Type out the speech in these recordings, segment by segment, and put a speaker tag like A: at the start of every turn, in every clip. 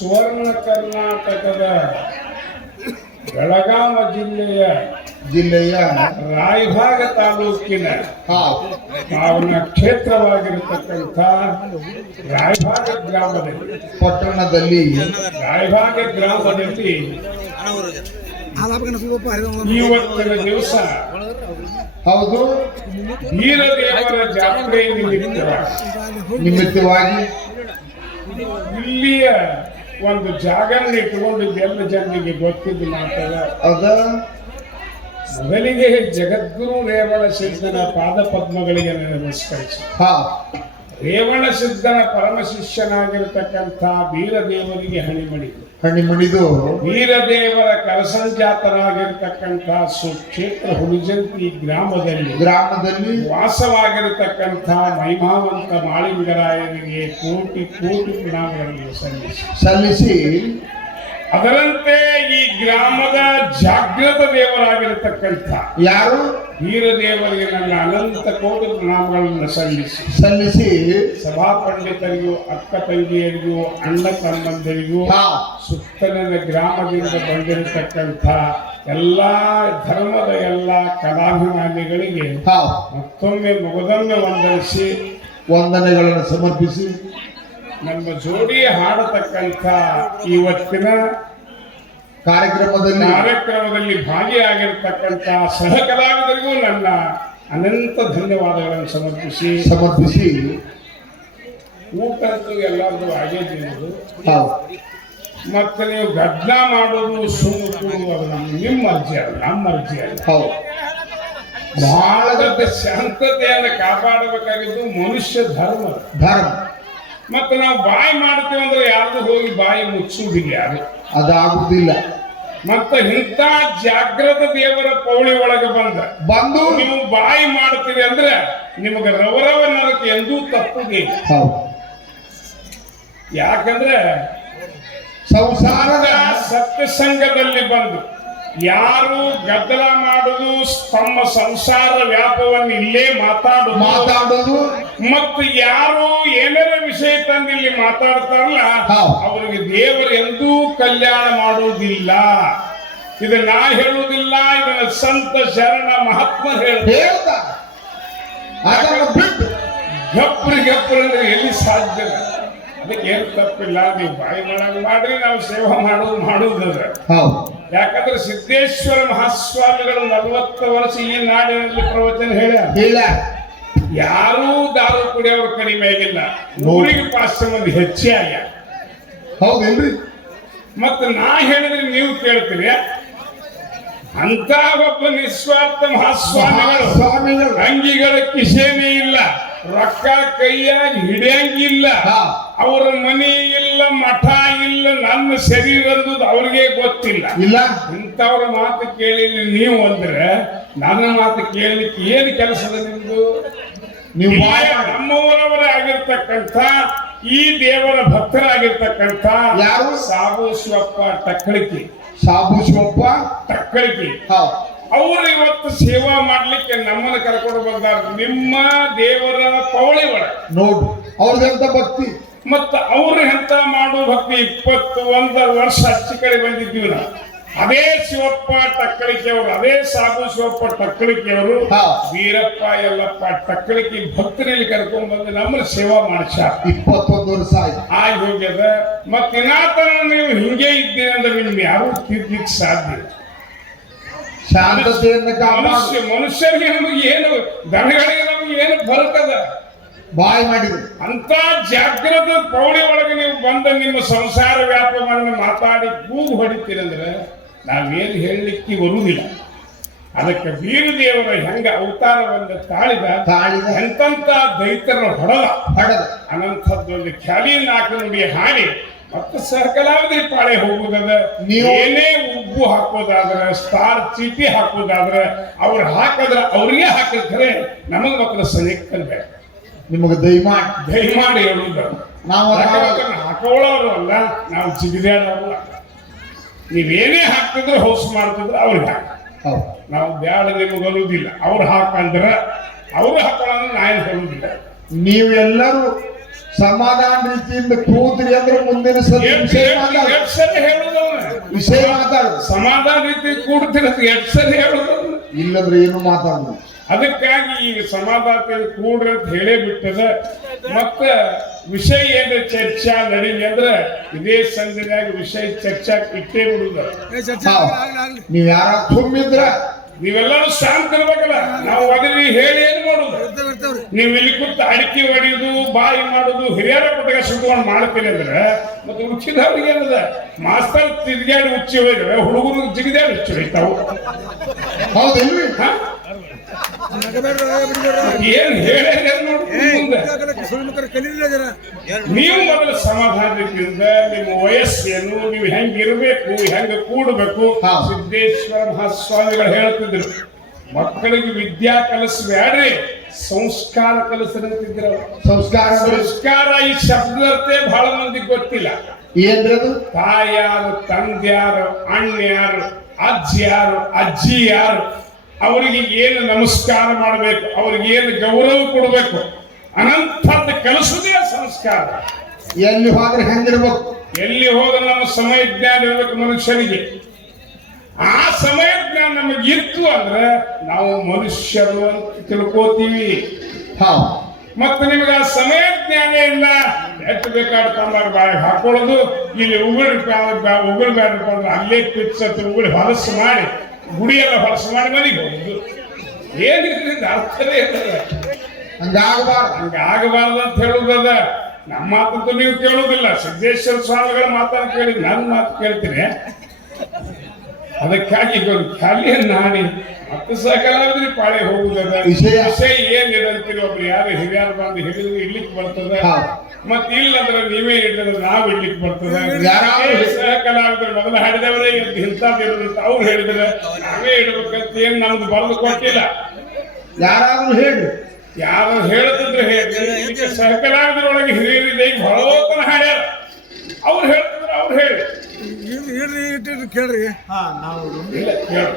A: ಸುವರ್ಣ ಕರ್ನಾಟಕದ ಬೆಳಗಾವ ಜಿಲ್ಲೆಯ
B: ಜಿಲ್ಲೆಯ
A: ರಾಯಭಾಗ ತಾಲೂಕಿನ ಅವನ ಕ್ಷೇತ್ರವಾಗಿರತಕ್ಕಂಥ ರಾಯಭಾಗ ಗ್ರಾಮದಲ್ಲಿ.
B: ಪಟ್ಟಣದಲ್ಲಿ
A: ರಾಯಭಾಗ ಗ್ರಾಮದಲ್ಲಿ ಇವತ್ತಿನ ದಿವಸ
B: ಹೌದು.
A: ವೀರದೇವರ ಜಾತ್ರೆ ನಿಮಿತ್ತವಾಗಿ ಇಲ್ಲಿಯ ಒಂದು ಜಾಗರಣ ಇಟ್ಟುಕೊಂಡು ಎಲ್ಲ ಜನರಿಗೆ ಗೊತ್ತಿದ್ದಿಲ್ಲ ಅಂತಲ್ಲ
B: ಅದ
A: ಮೊದಲಿಗೆ ಜಗದ್ಗುರು ರೇವಣ ಸಿದ್ಧನ ಪಾದ ಪದ್ಮಗಳಿಗೆ ನಮಸ್ಕರಿಸಿ.
B: ಹಾ.
A: ರೇವಣ ಸಿದ್ಧನ ಪರಮ ಶಿಷ್ಯನಾಗಿರತಕ್ಕಂಥ ವೀರದೇವರಿಗೆ ಹಣಿಮಣಿದು
B: ಹಣ್ಣಿ ಮಣಿದು
A: ವೀರದೇವರ ಕಲಸಂಜಾತರಾಗಿರ್ತಕ್ಕಂಥ ಸುಕ್ಷೇತ್ರ ಹುಲಿಜಂತಿ ಗ್ರಾಮದಲ್ಲಿ
B: ಗ್ರಾಮದಲ್ಲಿ
A: ವಾಸವಾಗಿರತಕ್ಕಂಥ ಮಹಿಮಾವಂತ ಮಾಳಿಂಗರಾಯನಿಗೆ ಕೋಟಿ ಕೋಟಿ ಪ್ರಣಾಮಗಳನ್ನು ಸಲ್ಲಿಸಿ.
B: ಸಲ್ಲಿಸಿ
A: ಅದರಂತೆ ಈ ಗ್ರಾಮದ ಜಾಗೃತ ದೇವರಾಗಿರತಕ್ಕಂಥ
B: ಯಾರು?
A: ವೀರದೇವರಿಗೆ ನನ್ನ ಅನಂತ ಕೋಟಿ ಪ್ರಣಾಮಗಳನ್ನು ಸಲ್ಲಿಸಿ.
B: ಸಲ್ಲಿಸಿ.
A: ಸಭಾ ಪಂಡಿತರಿಗೂ ಅಕ್ಕ ತಂಗಿಯರಿಗೂ ಅಣ್ಣ ತಮ್ಮಂದರಿಗೂ ಸುತ್ತಲಿನ ಗ್ರಾಮದಿಂದ ಬಂದಿರತಕ್ಕಂಥ ಎಲ್ಲಾ ಧರ್ಮದ ಎಲ್ಲ ಕಲಾಭಿಮಾನಿಗಳಿಗೆ ಮತ್ತೊಮ್ಮೆ ಮುಗದೊಮ್ಮೆ ವಂದನಿಸಿ.
B: ವಂದನೆಗಳನ್ನು ಸಮರ್ಪಿಸಿ.
A: ನಮ್ಮ ಜೋಡಿ ಹಾಡತಕ್ಕಂಥ ಇವತ್ತಿನ
B: ಕಾರ್ಯಕ್ರಮದಲ್ಲಿ
A: ಕಾರ್ಯಕ್ರಮದಲ್ಲಿ ಭಾಗಿಯಾಗಿರ್ತಕ್ಕಂತಹ ಸಹ ಕಲಾವಿದರಿಗೂ ನನ್ನ ಅನಂತ ಧನ್ಯವಾದಗಳನ್ನು ಸಮರ್ಪಿಸಿ.
B: ಸಮರ್ಪಿಸಿ.
A: ಊಟದ್ದು ಎಲ್ಲರದು ಆಗೇ ತಿನ್ನೋದು. ಮತ್ತೆ ನೀವು ಗದ್ದಲ ಮಾಡೋದು ಸುಮ್ಮನೆ ನಮ್ಮ ಅರ್ಜಿ ಅಲ್ಲ ನಮ್ಮ ಅರ್ಜಿ ಅಲ್ಲ.
B: ಹೌದು.
A: ಬಹಳ ದೊಡ್ಡ ಶಾಂತತೆಯನ್ನು ಕಾಪಾಡಬೇಕಾಗಿದ್ದು ಮನುಷ್ಯ ಧರ್ಮ.
B: ಧರ್ಮ.
A: ಮತ್ತೆ ನಾವು ಬಾಯಿ ಮಾಡ್ತೀವಿ ಅಂದ್ರೆ ಯಾರ್ದು ಹೋಗಿ ಬಾಯಿ ಮುಚ್ಚುವುದಿಲ್ಲ ಯಾರು?
B: ಅದಾಗುವುದಿಲ್ಲ
A: ಮತ್ತೆ ಇಂಥ ಜಾಗ್ರತ ದೇವರ ಪೌಳಿ ಒಳಗೆ ಬಂದ.
B: ಬಂದು
A: ನೀವು ಬಾಯಿ ಮಾಡ್ತೀರಿ ಅಂದ್ರೆ ನಿಮಗೆ ರವರವ ನರಕ ಎಂದೂ
B: ಹೌದು.
A: ಯಾಕಂದ್ರೆ
B: ಸಂಸಾರದ
A: ಸತ್ಸಂಗದಲ್ಲಿ ಬಂದು ಯಾರು ಗದ್ದಲ ಮಾಡುದು ತಮ್ಮ ಸಂಸಾರ ವ್ಯಾಪವನ್ನು ಇಲ್ಲೇ ಮಾತಾಡುದು.
B: ಮಾತಾಡೋದು.
A: ಮತ್ತು ಯಾರು ಏನಾರ ವಿಷಯ ತಂದು ಇಲ್ಲಿ ಮಾತಾಡ್ತಾರಲ್ಲ. ಅವರಿಗೆ ದೇವರು ಎಂದೂ ಕಲ್ಯಾಣ ಮಾಡುವುದಿಲ್ಲ. ಇದು ನಾ ಹೇಳುವುದಿಲ್ಲ ಇದನ್ನ ಸಂತ ಶರಣ ಮಹಾತ್ಮ
B: ಹೇಳ್ತಾರೆ.
A: ಗಪ್ರಿ ಗಪ್ರಿ ಅಂದ್ರೆ ಎಲ್ಲಿ ಸಾಧ್ಯ? ಅದಕ್ಕೆ ಏನು ತಪ್ಪಿಲ್ಲ ನೀವು ಬಾಯಿ ಮಾಡಂಗ್ ಮಾಡ್ರಿ ನಾವು ಸೇವೆ ಮಾಡೋದು
B: ಹೌದು.
A: ಯಾಕಂದ್ರೆ ಸಿದ್ದೇಶ್ವರ ಮಹಾಸ್ವಾಮಿಗಳು ನಲವತ್ತು ವರ್ಷ ಈ ನಾಡಿನಲ್ಲಿ ಪ್ರವಚನ
B: ಹೇಳ.
A: ಯಾರೂ ದಾರು ಕುಡಿಯೋರು ಕಡಿಮೆ ಆಗಿಲ್ಲ. ನೂರಿಗೆ ಪಾಸ್ ಮಂದಿ ಹೆಚ್ಚೇ ಆಗ್ಯಾರ
B: ಹೌದೇನ್ರಿ?
A: ಮತ್ತು ನಾ ಹೇಳಿದ್ರೆ ನೀವು ಕೇಳ್ತೀರಿ. ಅಂತ ಒಬ್ಬ ನಿಸ್ವಾರ್ಥ ಮಹಾಸ್ವಾಮಿಗಳು.
B: ಸ್ವಾಮಿಗಳು
A: ಅಂಗಿಗಳ ಕಿಸೇನೆ ಇಲ್ಲ. ರೊಕ್ಕ ಕೈಯಾಗಿ ಹಿಡಿಯಂಗಿಲ್ಲ.
B: ಹಾ.
A: ಅವರ ಮನೆ ಇಲ್ಲ ಮಠ ಇಲ್ಲ ನನ್ನ ಶರೀರ ಅನ್ನೋದು ಅವ್ರಿಗೆ ಗೊತ್ತಿಲ್ಲ.
B: ಇಲ್ಲ.
A: ಇಂಥವ್ರ ಮಾತು ಕೇಳಿ ನೀವು ಅಂದ್ರೆ ನನ್ನ ಮಾತು ಕೇಳಲಿಕ್ಕೆ ಏನು ಕೆಲಸದ ನಿಮ್ದು?
B: ನೀವು.
A: ನಮ್ಮವರವರೇ ಆಗಿರ್ತಕ್ಕಂಥ ಈ ದೇವರ ಭಕ್ತರಾಗಿರ್ತಕ್ಕಂಥ
B: ಯಾರು?
A: ಸಾಬು ಶಿವಪ್ಪ ಟಕ್ಕಳಿಕೆ.
B: ಸಾಬು ಶಿವಪ್ಪ?
A: ಟಕ್ಕಳಿಕೆ. ಅವರು ಇವತ್ತು ಸೇವಾ ಮಾಡ್ಲಿಕ್ಕೆ ನಮ್ಮನ್ನ ಕರ್ಕೊಂಡು ಬಂದಾರ. ನಿಮ್ಮ ದೇವರ ಪೌಳಿ ಒಳಗೆ.
B: ನೋಡು ಅವ್ರದ್ದೆಂತ ಭಕ್ತಿ?
A: ಮತ್ತು ಅವರು ಎಂತ ಮಾಡೋ ಭಕ್ತಿ ಇಪ್ಪತ್ತು ಒಂದರ ವರ್ಷ ಹಚ್ಚಿ ಕಡೆ ಬಂದಿದ್ದೀವಿ ನಾವು. ಅದೇ ಶಿವಪ್ಪ ಟಕ್ಕಳಿಕೆಯವರು ಅದೇ ಸಾಧು ಶಿವಪ್ಪ
B: ಟಕ್ಕಳಿಕೆಯವರು.
A: ವೀರಪ್ಪ ಎಲ್ಲಪ್ಪ ಟಕ್ಕಳಿಕೆ ಭಕ್ತರಲ್ಲಿ ಕರ್ಕೊಂಡ್ ಬಂದು ನಮ್ಮ ಸೇವಾ ಮಾಡಿಸ.
B: ಇಪ್ಪತ್ತೊಂದು ವರ್ಷ ಆಯ್ತು.
A: ಆಗಿ ಹೋಗ್ಯದ. ಮತ್ತೆ ಇನ್ನಾತನ ನೀವು ಹಿಂಗೆ ಇದ್ದೀರಿ ಅಂದ್ರೆ ನಿಮ್ಗೆ ಯಾರು ತಿರ್ಗಿಕ್ ಸಾಧ್ಯ ಮನುಷ್ಯ ಮನುಷ್ಯರಿಗೆ ನಮಗೆ ಏನು ದನಗಳಿಗೆ ನಮಗೆ ಏನು ಬರುತ್ತದ
B: ಬಾಯ್ ಮಾಡಿದ್ರು
A: ಅಂತ ಜಾಗ್ರತ ಪೌಳಿ ಒಳಗೆ ನೀವು ಬಂದ ನಿಮ್ಮ ಸಂಸಾರ ವ್ಯಾಪವನ್ನು ಮಾತಾಡಿ ಕೂಗು ಹೊಡಿತೀರಂದ್ರೆ ನಾವೇನು ಹೇಳಲಿಕ್ಕೆ ಬರುವುದಿಲ್ಲ. ಅದಕ್ಕೆ ವೀರದೇವರ ಹೆಂಗ ಅವತಾರವನ್ನು ತಾಳಿದ
B: ತಾಳಿದ
A: ಎಂತಂತ ದೈತರ ಹೊಡೆದ.
B: ಹೊಡೆದ.
A: ಅನಂತದ್ದೊಂದು ಖ್ಯಾಲಿ ನಾಲ್ಕು ನುಡಿ ಹಾಡಿ ಮತ್ತೆ ಸರ್ಕಲಾವಧಿ ಪಾಳೆ ಹೋಗುದದ
B: ನೀವು-
A: ಏನೇ ಉಬ್ಬು ಹಾಕೋದಾದ್ರೆ ಸ್ಟಾರ್ ಚೀಟಿ ಹಾಕೋದಾದ್ರೆ ಅವ್ರು ಹಾಕಿದ್ರೆ ಅವ್ರಿಗೆ ಹಾಕಿದ್ರೆ ನಮಗ್ ಮಕ್ಕಳ ಸನಿಕ್ತನ್ ಬೇಡ
B: ನಿಮಗೆ ದಯಮಾಡಿ.
A: ದಯಮಾಡಿ ಹೇಳುದ
B: ನಾವು
A: ಹಾಕೋಳೋರು ಅಲ್ಲ ನಾವು ಜಿಗಿದಾಡೋರು ಅಲ್ಲ ನೀವೇನೇ ಹಾಕ್ತಿದ್ರೆ ಹೌಸ್ ಮಾಡ್ತಿದ್ರೆ ಅವ್ರಿಗೆ ಹಾಕ.
B: ಹೌದು.
A: ನಾವು ಬ್ಯಾಡ ನಿಮಗೆ ಬರುವುದಿಲ್ಲ ಅವ್ರು ಹಾಕಂದ್ರ ಅವ್ರು ಹಾಕೋಣ ನಾ ಏನು ಹೇಳುದಿಲ್ಲ
B: ನೀವೆಲ್ಲರೂ ಸಮಾಧಾನ ರೀತಿಯಿಂದ ಕೂತ್ರಿ ಅಂದ್ರೆ ಮುಂದಿನ
A: ಸರಿ ಹೇಳುದವನ
B: ವಿಷಯ ಮಾತಾಡ.
A: ಸಮಾಧಾನ ರೀತಿ ಕೂಡ್ತಿರೋದು ಎಷ್ಟು ಸರಿ ಹೇಳುದವನ
B: ಇಲ್ಲಂದ್ರೆ ಏನು ಮಾತಾಡುದು?
A: ಅದಕ್ಕಾಗಿ ಈಗ ಸಮಾಧಾನ ಕೂಡ್ರಿ ಅಂತ ಹೇಳೇ ಬಿಟ್ಟದ. ಮತ್ತ ವಿಷಯ ಏನ ಚರ್ಚಾ ನಡೀಲಿ ಅಂದ್ರ ಇದೇ ಸಂಘದಾಗ ವಿಷಯ ಚರ್ಚಾ ಇಟ್ಟೇ ಬಿಡುದ.
B: ನೀವ್ ಯಾರ ತುಂಬಿದ್ರ?
A: ನೀವೆಲ್ಲರೂ ಶಾಂತ ಇರ್ಬೇಕಲ್ಲ ನಾವು ಅದ್ರಲ್ಲಿ ಹೇಳಿ ಏನ್ ಮಾಡುದು? ನೀವು ಇಲ್ಲಿ ಕೂತು ಅಡಿಕೆ ಹೊಡೆಯುದು ಬಾಯಿ ಮಾಡುದು ಹಿರಿಯರ ಪುಟಗ ಸುತ್ತಕೊಂಡು ಮಾಡ್ತೀನಿ ಅಂದ್ರೆ ಮತ್ತೆ ಉಚ್ಚಿದವ್ರಿಗೆ ಏನದ? ಮಾಸ್ತರ್ ತಿರ್ಗಾಡಿ ಉಚ್ಚಿ ಹೋಯ್ದ್ರೆ ಹುಡುಗರು ಜಿಗಿದಾಡಿ ಉಚ್ಚಿ ಹೋಯ್ತಾವು
B: ಹೌದಿಲ್ರಿ
A: ಹ? ಏನ್ ಹೇಳಿ ಮುಂದೆ. ನೀವು ಮೊದಲು ಸಮಾಧಾನದಿಂದ ನಿಮ್ಮ ವಯಸ್ಸೇನು ನೀವು ಹೆಂಗಿರ್ಬೇಕು ಹೆಂಗ ಕೂಡಬೇಕು. ಸಿದ್ದೇಶ್ವರ ಮಹಾಸ್ವಾಮಿಗಳು ಹೇಳ್ತಿದ್ರು ಮಕ್ಕಳಿಗೆ ವಿದ್ಯಾ ಕಲಿಸ್ಬೇಡ್ರಿ ಸಂಸ್ಕಾರ ಕಲಿಸ್ರಂತಿದ್ರು.
B: ಸಂಸ್ಕಾರ
A: ಸಂಸ್ಕಾರ ಈ ಶಬ್ದತೆ ಬಹಳ ಮಂದಿಗೆ ಗೊತ್ತಿಲ್ಲ.
B: ಏನ್ರದು?
A: ತಾಯಾರು ತಂದ್ಯಾರು ಅಣ್ಣ್ಯಾರು ಅಜ್ಜಿಯಾರು ಅಜ್ಜಿ ಯಾರು ಅವರಿಗೆ ಏನು ನಮಸ್ಕಾರ ಮಾಡಬೇಕು ಅವ್ರಿಗೆ ಏನು ಗೌರವ ಕೊಡಬೇಕು ಅನಂತದ್ದು ಕಲಿಸುವುದೇ ಸಂಸ್ಕಾರ.
B: ಎಲ್ಲಿ ಹೋದ್ರೆ ಹೆಂಗಿರ್ಬೇಕು?
A: ಎಲ್ಲಿ ಹೋದ್ರೆ ನಮ್ಮ ಸಮಯ ಜ್ಞಾನ ಇರಬೇಕು ಮನುಷ್ಯನಿಗೆ? ಆ ಸಮಯ ಜ್ಞಾನ ನಮಗೆ ಇತ್ತು ಅಂದ್ರೆ ನಾವು ಮನುಷ್ಯರು ಅಂತ ತಿಳ್ಕೋತೀವಿ.
B: ಹಾ.
A: ಮತ್ತೆ ನಿಮಗೆ ಆ ಸಮಯ ಜ್ಞಾನ ಇಲ್ಲ ಎಷ್ಟು ಬೇಕಾದ ತಂದಾಗ ಬಾಯಿ ಹಾಕೊಳ್ಳೋದು ಇಲ್ಲಿ ಉಗುಳು ಉಗುಳು ಅಂದ್ರೆ ಅಲ್ಲೇ ಪಿಚ್ಚತ್ತು ಉಗುಳು ಹೊಲಸು ಮಾಡಿ ಗುಡಿ ಹೊಲಸ ಮಾಡಿ ಮನೆಗೆ ಹೋಗುದು ಏನಿದ್ರಿಂದ ಅರ್ಥವೇ ಇರ್ತದೆ.
B: ಹಂಗಾಗಬಾರ್ದು
A: ಹಂಗ ಆಗಬಾರ್ದು ಅಂತ ಹೇಳುದದ ನಮ್ಮ ಮಾತಂತೂ ನೀವು ಕೇಳುದಿಲ್ಲ ಸಿದ್ದೇಶ್ವರ ಸ್ವಾಮಿಗಳ ಮಾತನ್ನು ಕೇಳಿ ನನ್ನ ಮಾತು ಕೇಳ್ತೀನಿ. ಅದಕ್ಕಾಗಿ ಖಾಲಿ ನಾಣಿ. ಮತ್ತೆ ಸಕಲಾದ್ರಿ ಪಾಳೆ ಹೋಗುದದ
B: ವಿಷಯ?
A: ಏನ್ ಅಂತೀರಿ ಒಬ್ರು? ಯಾರು ಹಿರಿಯರು ಬಂದು ಹಿಡಿದು ಇಡ್ಲಿಕ್ಕೆ ಬರ್ತದ?
B: ಮತ್ತೆ
A: ಮತ್ ಇಲ್ಲಂದ್ರೆ ನೀವೇ ಹಿಡಿದ್ರೆ ನಾವು ಇಡ್ಲಿಕ್ಕೆ ಬರ್ತದ?
B: ಯಾರು
A: ಏ ಸಹ ಕಲಾವಿದರು ಮೊದಲು ಹಾಡಿದವರೇ ಇಂಥದ್ದು ಅಂತ ಅವ್ರು ಹೇಳಿದ್ರೆ ನಾವೇ ಇಡಬೇಕಂತ ಏನು ನಮ್ದು ಬರೆದು ಕೊಟ್ಟಿಲ್ಲ.
B: ಯಾರಾದ್ರೂ ಹೇಳಿ.
A: ಯಾರು ಹೇಳ್ತಿದ್ರೆ ಹೇಳಿ. ಇದಕ್ಕೆ ಹಿರಿಯರಿದೆ ಈಗ ಹೊಳೋತನ ಹಾಡ್ಯಾರ. ಅವ್ರು ಹೇಳ್ತಿದ್ರೆ ಅವ್ರು ಹೇಳಿ.
C: ಕೇಳ್ರಿ.
A: ಇಲ್ಲ ಹೇಳು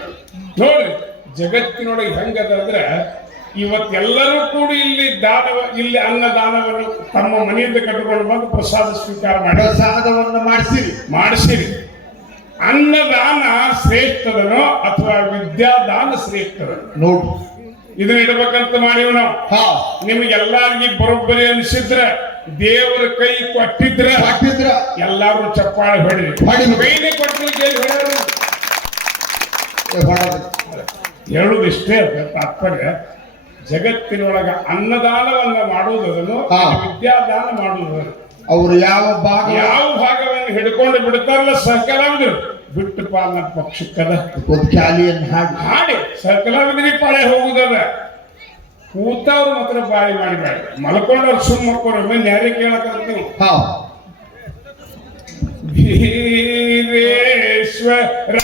A: ನೋಡಿ ಜಗತ್ತಿನೊಳಗೆ ಹೆಂಗದ ಅಂದ್ರೆ ಇವತ್ತೆಲ್ಲರೂ ಕೂಡಿ ಇಲ್ಲಿ ದಾನವ ಇಲ್ಲಿ ಅನ್ನದಾನವನ್ನು ತಮ್ಮ ಮನೆಯಿಂದ ಕಟ್ಟಿಕೊಂಡು ಬಂದು ಪ್ರಸಾದ ಸ್ವೀಕಾರ ಮಾಡಿ.
B: ಪ್ರಸಾದವನ್ನು ಮಾಡಿಸಿರಿ.
A: ಮಾಡಿಸಿರಿ. ಅನ್ನದಾನ ಶ್ರೇಷ್ಠದನೋ ಅಥವಾ ವಿದ್ಯಾದಾನ ಶ್ರೇಷ್ಠದನೋ
B: ನೋಡು.
A: ಇದನ್ನ ಇಡಬೇಕಂತ ಮಾಡಿವ್ ನಾವು.
B: ಹಾ.
A: ನಿಮ್ಗೆಲ್ಲಾರ್ಗಿ ಬರೋಬ್ಬರಿ ಅನಿಸಿದ್ರ ದೇವರ ಕೈ ಕೊಟ್ಟಿದ್ರ
B: ಹಾಕಿದ್ರ
A: ಎಲ್ಲಾರು ಚಪ್ಪಾಳೆ ಹೊಡಿ. ಕೈನೇ. ಹೇಳುದು ಇಷ್ಟೇ ತಾತ್ಪರ್ಯ ಜಗತ್ತಿನೊಳಗ ಅನ್ನದಾನವನ್ನ ಮಾಡುವುದನ್ನು
B: ಹಾ.
A: ವಿದ್ಯಾದಾನ ಮಾಡುವುದು.
B: ಅವರು ಯಾವ ಭಾಗ
A: ಯಾವ ಭಾಗವನ್ನು ಹಿಡ್ಕೊಂಡು ಬಿಡ್ತಾರಲ್ಲ ಸಹಕಲಾವಿದರು ಬಿಟ್ಟು ಪಾಲನ ಪಕ್ಷಕ್ಕದ
B: ಒಂದು ಕ್ಯಾಲಿಯನ್ನು ಹಾಕಿ
A: ಹಾಡಿ ಸಹಕಲಾವಿದರಿಗೆ ಪಾಳೆ ಹೋಗುದದ. ಕೂತವ್ರು ಮಾತ್ರ ಬಾಯಿ ಮಾಡಿಬೇಡ ಮಲ್ಕೊಂಡವ್ರು ಸುಮ್ಮ ಮಂದಿ ಯಾರೇ ಕೇಳಕಂತ ನೀವು
B: ಹಾ.
A: ವೀರೇಶ್ವರ